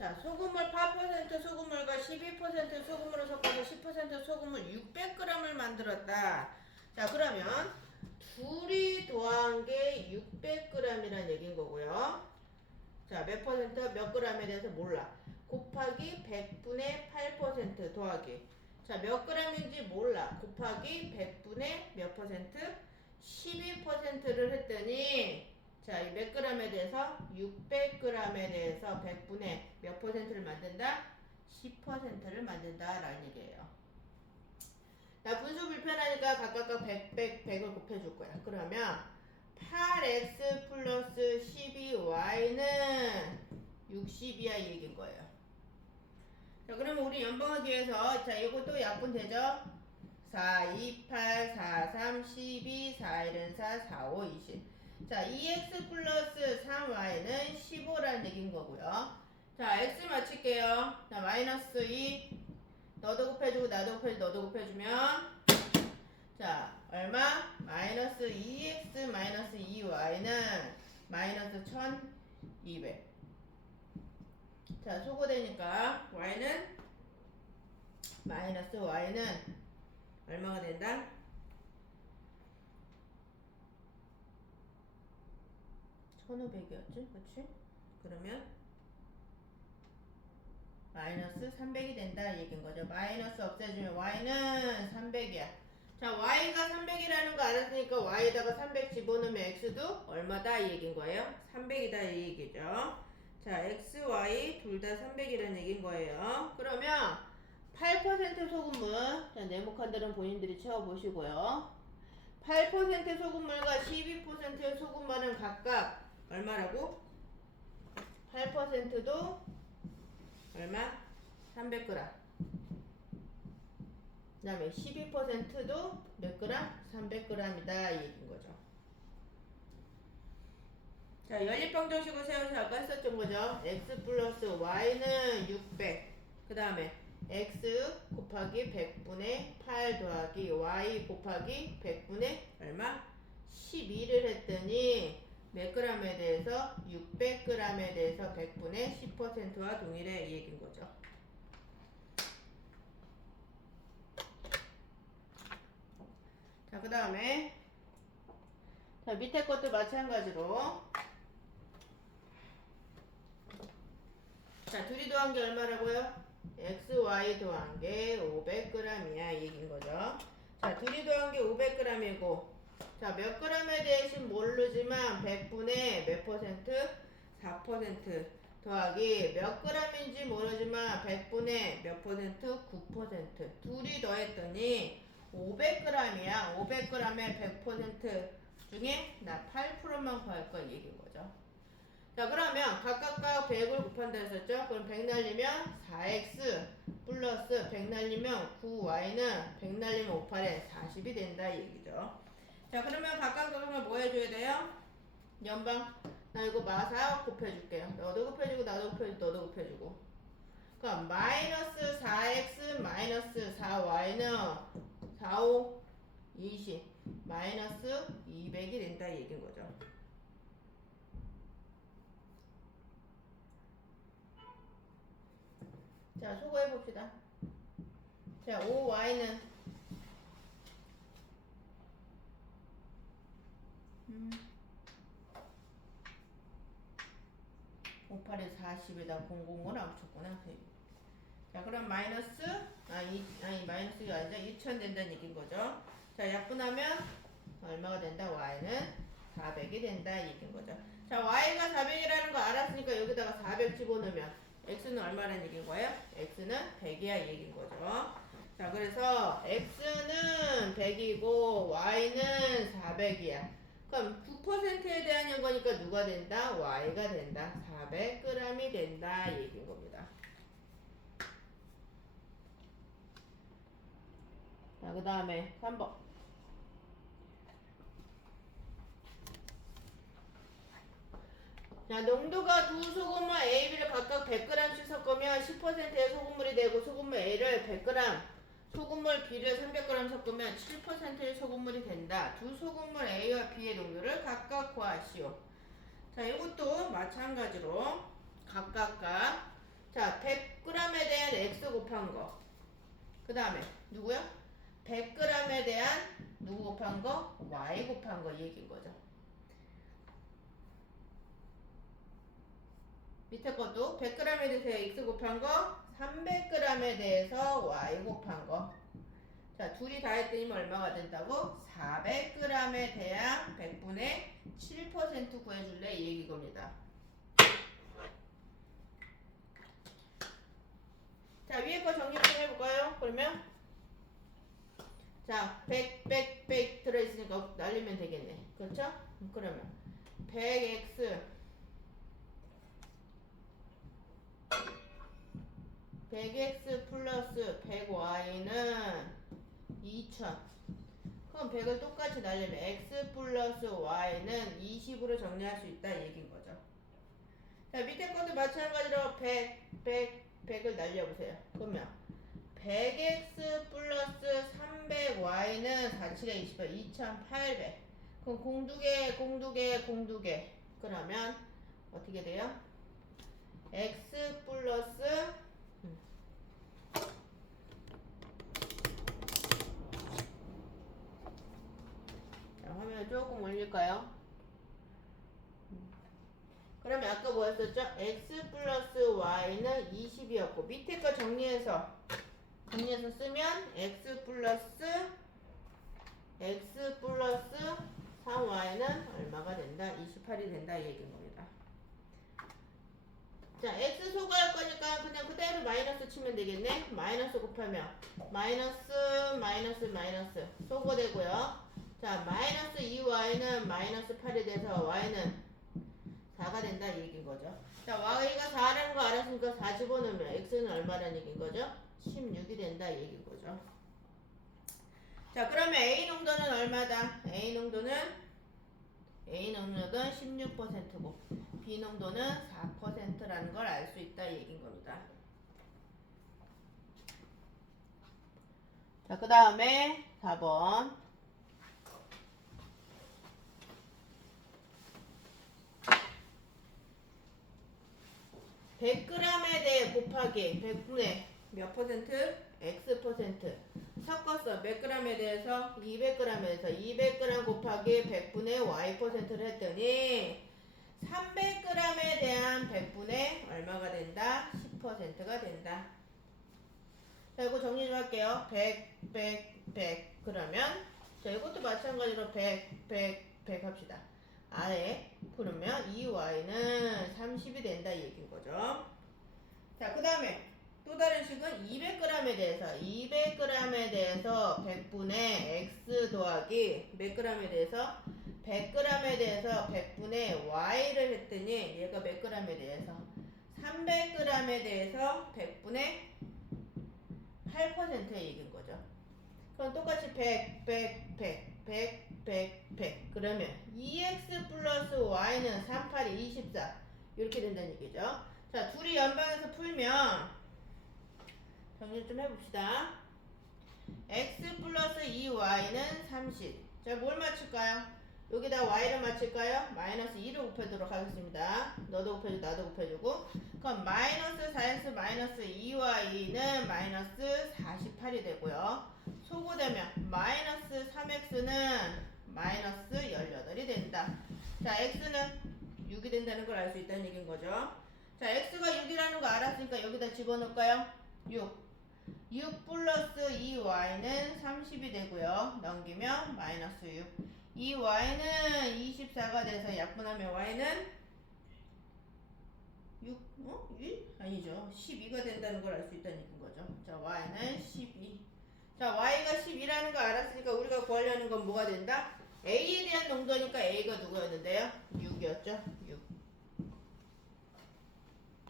자, 소금물 8% 소금물과 12% 소금물을 섞어서 10% 소금물 600g을 만들었다. 자, 그러면 둘이 더한 게 600g이라는 얘기인 거고요. 자, 몇 퍼센트 몇 g에 대해서 몰라. 곱하기 100분의 8% 더하기. 자, 몇 g인지 몰라. 곱하기 100분의 몇 퍼센트? 12%를 했더니 자, 이 몇 g에 대해서 600g에 대해서 100분의 몇 퍼센트를 만든다? 10%를 만든다라는 얘기예요. 나 분수 불편하니까 각각 100을 곱해줄 거야. 그러면 8x 플러스 12y는 60이야 이 얘기인 거예요. 자, 그러면 우리 연방하기 위해서 자, 이것도 약분 되죠? 4, 2, 8, 4, 3, 12, 4, 1은 4, 4, 5, 20. 자, 2x 플러스 3y는 15라는 얘기인 거고요. 자, x 맞출게요. 자, 마이너스 2. 너도 곱해주고 나도 곱해주고 너도 곱해주면 자, 얼마? 마이너스 2x 마이너스 2y는 마이너스 1200. 자, 소거되니까 y는 마이너스 y는 얼마가 된다? 1500이었지? 그치? 그러면 마이너스 300이 된다 얘기인 거죠. 마이너스 없애주면 y는 300이야. 자, y가 300이라는 거 알았으니까 y에다가 300 집어넣으면 x도 얼마다 이 얘기인 거예요? 300이다 이 얘기죠. 자, x, y 둘 다 300이라는 얘기인 거예요. 그러면 8% 소금물, 자, 네모칸들은 본인들이 채워보시고요. 8% 소금물과 12% 소금물은 각각 얼마라고? 8%도 얼마? 300g. 그 다음에 12%도 몇 그램? 300g이다 이 얘기인 거죠. 자, 연립방정식을 세워서 아까 했었던 거죠. x 플러스 y는 600. 그 다음에 x 곱하기 100분의 8 더하기 y 곱하기 100분의 얼마? 12를 했더니 몇 g에 대해서 600g에 대해서 100분의 10%와 동일해 이 얘기인 거죠. 자, 그 다음에 자, 밑에 것도 마찬가지로 자, 둘이 더한 게 얼마라고요? x, y 더한 게 500g이야 이 얘기인 거죠. 자, 둘이 더한 게 500g이고 자, 몇 g에 대해서 모르지만 100분의 몇 퍼센트? 4% 더하기 몇 g인지 모르지만 100분의 몇 퍼센트? 9%. 둘이 더했더니 500g이야. 500g의 100% 중에 나 8%만 구할 거야 이 얘기인 거죠. 자, 그러면 각각 100을 곱한다 했었죠? 그럼 100 날리면 4x 플러스 100 날리면 9y는 100 날리면 58에 40이 된다 이 얘기죠. 자, 그러면 각각 뭐 해줘야 돼요? 연방. 나 이거 마사 곱해줄게요. 너도 곱해주고 나도 곱해주고 너도 곱해주고. 그럼 마이너스 4x 마이너스 4y는 4, 5, 20 마이너스 200이 된다 이 얘기인 거죠. 자, 소거해봅시다. 자, 5y는 58에 40에다 000을 안 붙였구나. 자, 그럼 마이너스 아니 마이너스가 아니라 2000 된다는 얘기인 거죠. 자, 약분하면 얼마가 된다? y는 400이 된다 이 얘기인 거죠. 자, y가 400이라는 거 알았으니까 여기다가 400 집어넣으면 x는 얼마라는 얘기인 거예요? x는 100이야 이 얘기인 거죠. 자, 그래서 x는 100이고 y는 400이야. 그럼 9%에 대한 거니까 누가 된다? y가 된다. 400g이 된다 이 얘기인 겁니다. 자, 그 다음에 3번. 자, 농도가 두 소금물 A, B를 각각 100g씩 섞으면 10%의 소금물이 되고 소금물 A를 100g, 소금물 B를 300g 섞으면 7%의 소금물이 된다. 두 소금물 A와 B의 농도를 각각 구하시오. 자, 이것도 마찬가지로 각각 곱한 거. 그 다음에 누구야? 100g에 대한 누구 곱한 거? y 곱한 거 얘기인 거죠. 밑에 것도 100g에 대해서 x 곱한 거, 300g에 대해서 y 곱한 거. 자, 둘이 다 했더니 얼마가 된다고? 400g에 대한 100분의 7% 구해줄래? 이 얘기 겁니다. 자, 위에 거 정리 좀 해볼까요? 그러면 자, 100 들어있으니까 날리면 되겠네. 그렇죠? 그러면 100x 100x 플러스 100y는 2000. 그럼 100을 똑같이 날리면 x 플러스 y는 20으로 정리할 수 있다 이 얘기인 거죠. 자, 밑에 것도 마찬가지로 100을 날려보세요. 그러면 100x 플러스 300y는 47에 28, 2800. 그럼 공두개. 그러면 어떻게 돼요? x 플러스 자, 화면 조금 올릴까요? 그러면 아까 뭐였었죠? x 플러스 y는 20이었고 밑에 거 정리해서 쓰면 x 플러스 3y는 얼마가 된다? 28이 된다 이 얘기인 겁니다. 자, x 소거할 거니까 그냥 그대로 마이너스 치면 되겠네. 마이너스 곱하면 마이너스 소거되고요. 자, 마이너스 2y는 마이너스 8이 돼서 y는 4가 된다 이 얘기인 거죠. 자, y가 4라는 거 알았으니까 4 집어넣으면 x는 얼마라는 얘기인 거죠? 16이 된다 이 얘기인 거죠. 자, 그러면 A 농도는 얼마다? A 농도는 16%고 B 농도는 4%라는 걸 알 수 있다 이 얘기인 겁니다. 자, 그 다음에 4번. (100g에) 대해 곱하기 100분의 몇 퍼센트? x% 섞었어. 몇 g에 대해서? 200g에 대해서 200g 곱하기 100분의 y%를 했더니 300g에 대한 100분의 얼마가 된다? 10%가 된다. 자, 이거 정리 좀 할게요. 100 그러면 자, 이것도 마찬가지로 100 합시다. 아래 그러면 이 y는 30이 된다 이 얘기인 거죠. 자, 그 다음에 또 다른 식은 200g에 대해서 100분의 x 더하기 몇 g에 대해서 100g에 대해서 100분의 y를 했더니 얘가 몇 g에 대해서 300g에 대해서 100분의 8%의 얘기인 거죠. 그럼 똑같이 100 그러면 2x 플러스 y는 38이 24 이렇게 된다는 얘기죠. 자, 둘이 연방해서 풀면 정리 좀 해봅시다. x 플러스 2y는 30. 자, 뭘 맞출까요? 여기다 y를 맞출까요? 마이너스 2를 곱해주도록 하겠습니다. 너도 곱해주고 나도 곱해주고. 그럼 마이너스 4x 마이너스 2y는 마이너스 48이 되고요. 소거되면 마이너스 3x는 마이너스 18이 된다. 자, x는 6이 된다는 걸 알 수 있다는 얘기인 거죠. 자, x가 6이라는 거 알았으니까 여기다 집어넣을까요? 6 플러스 2y는 30이 되고요. 넘기면 마이너스 6. 이 y는 24가 돼서 약분하면 y는 1? 아니죠. 12가 된다는 걸 알 수 있다는 얘기인 거죠. 자, y는 12. 자, y가 10이라는 거 알았으니까 우리가 구하려는 건 뭐가 된다? a에 대한 농도니까 a가 누구였는데요? 6이었죠. 6.